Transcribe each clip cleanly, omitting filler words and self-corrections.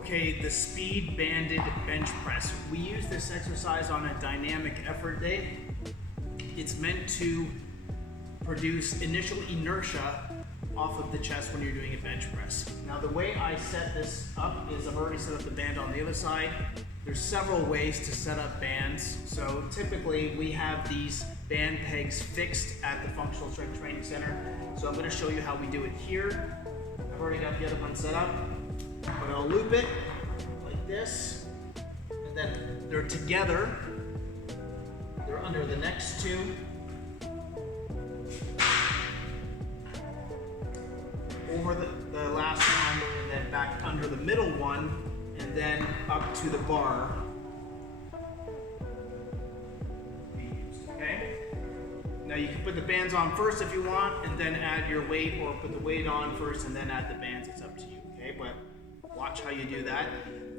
Okay, the speed banded bench press. We use this exercise on a dynamic effort day. It's meant to produce initial inertia off of the chest when you're doing a bench press. Now the way I set this up is I've already set up the band on the other side. There's several ways to set up bands. So typically we have these band pegs fixed at the Functional Strength Training Center. So I'm going to show you how we do it here. I've already got the other one set up, but I'll loop it like this, and then they're together. They're under the next two. Over the last one, and then back under the middle one, and then up to the bar. Okay? Now you can put the bands on first if you want, and then add your weight, or put the weight on first and then add the bands. It's up to you, okay? But watch how you do that.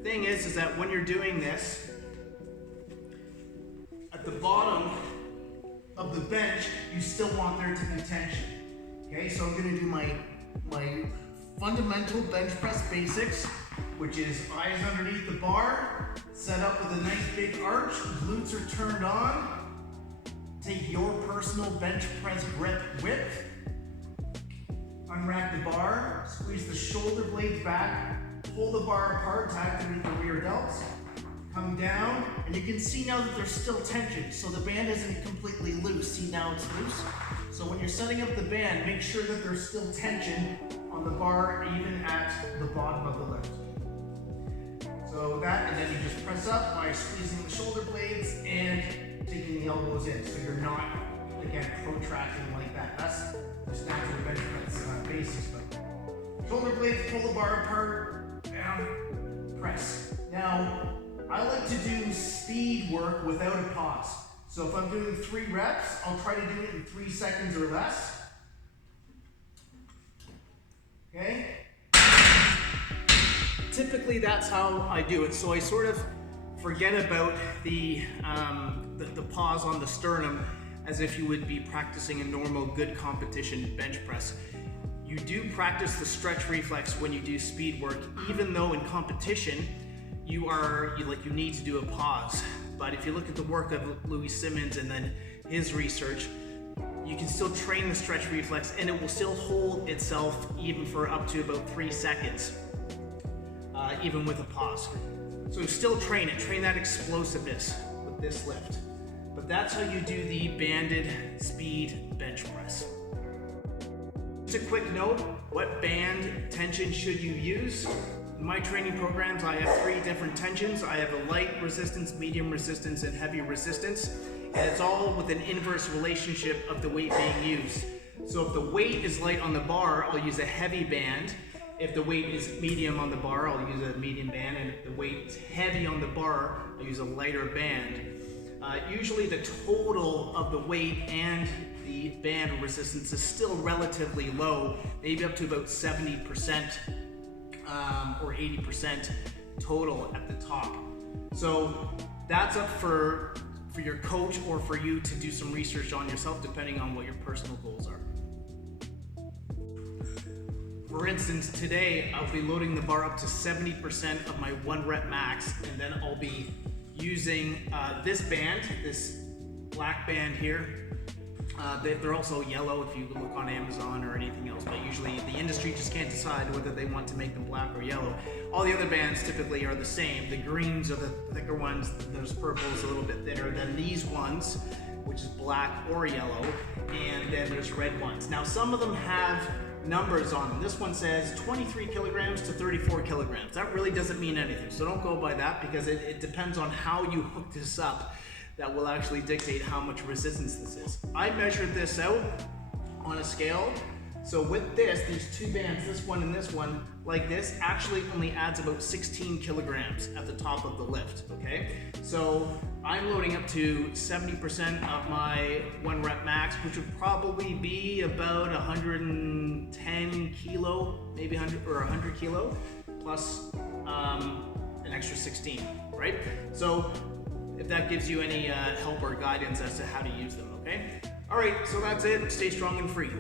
Thing is that when you're doing this, at the bottom of the bench, you still want there to be tension. Okay, so I'm gonna do my fundamental bench press basics, which is eyes underneath the bar, set up with a nice big arch, glutes are turned on. Take your personal bench press grip width, unwrap the bar, squeeze the shoulder blades back, pull the bar apart to activate the rear delts, come down, and you can see now that there's still tension, so the band isn't completely loose. See, now it's loose. So when you're setting up the band, make sure that there's still tension on the bar, even at the bottom of the lift. So that, and then you just press up by squeezing the shoulder blades and taking the elbows in, so you're not, again, protracting like that. That's just natural bench press basics, but shoulder blades, pull the bar apart, down, press. Now, I like to do speed work without a pause. So if I'm doing 3 reps, I'll try to do it in 3 seconds or less. Okay? Typically that's how I do it. So I sort of forget about the pause on the sternum as if you would be practicing a normal good competition bench press. You do practice the stretch reflex when you do speed work, even though in competition you need to do a pause. But if you look at the work of Louis Simmons and then his research, you can still train the stretch reflex and it will still hold itself even for up to about 3 seconds, even with a pause. So still train it, train that explosiveness with this lift. But that's how you do the banded speed bench press. Just a quick note, what band tension should you use? In my training programs, I have 3 different tensions. I have a light resistance, medium resistance, and heavy resistance. And it's all with an inverse relationship of the weight being used. So if the weight is light on the bar, I'll use a heavy band. If the weight is medium on the bar, I'll use a medium band. And if the weight is heavy on the bar, I'll use a lighter band. Usually the total of the weight and the band resistance is still relatively low, maybe up to about 70%. Or 80% total at the top. So that's up for your coach or for you to do some research on yourself, depending on what your personal goals are. For instance, today I'll be loading the bar up to 70% of my 1 rep max, and then I'll be using this band, this black band here. They're also yellow if you look on Amazon or anything else, but usually the industry just can't decide whether they want to make them black or yellow. All the other bands typically are the same. The greens are the thicker ones, there's purples a little bit thinner than these ones, which is black or yellow, and then there's red ones. Now some of them have numbers on them. This one says 23 kilograms to 34 kilograms. That really doesn't mean anything, so don't go by that because it depends on how you hook this up. That will actually dictate how much resistance this is. I measured this out on a scale. So with this, these 2 bands, this one and this one, like this, actually only adds about 16 kilograms at the top of the lift, okay? So I'm loading up to 70% of my 1 rep max, which would probably be about 110 kilo, maybe 100 kilo, plus an extra 16, right? So if that gives you any help or guidance as to how to use them, okay? All right, so that's it. Stay strong and free.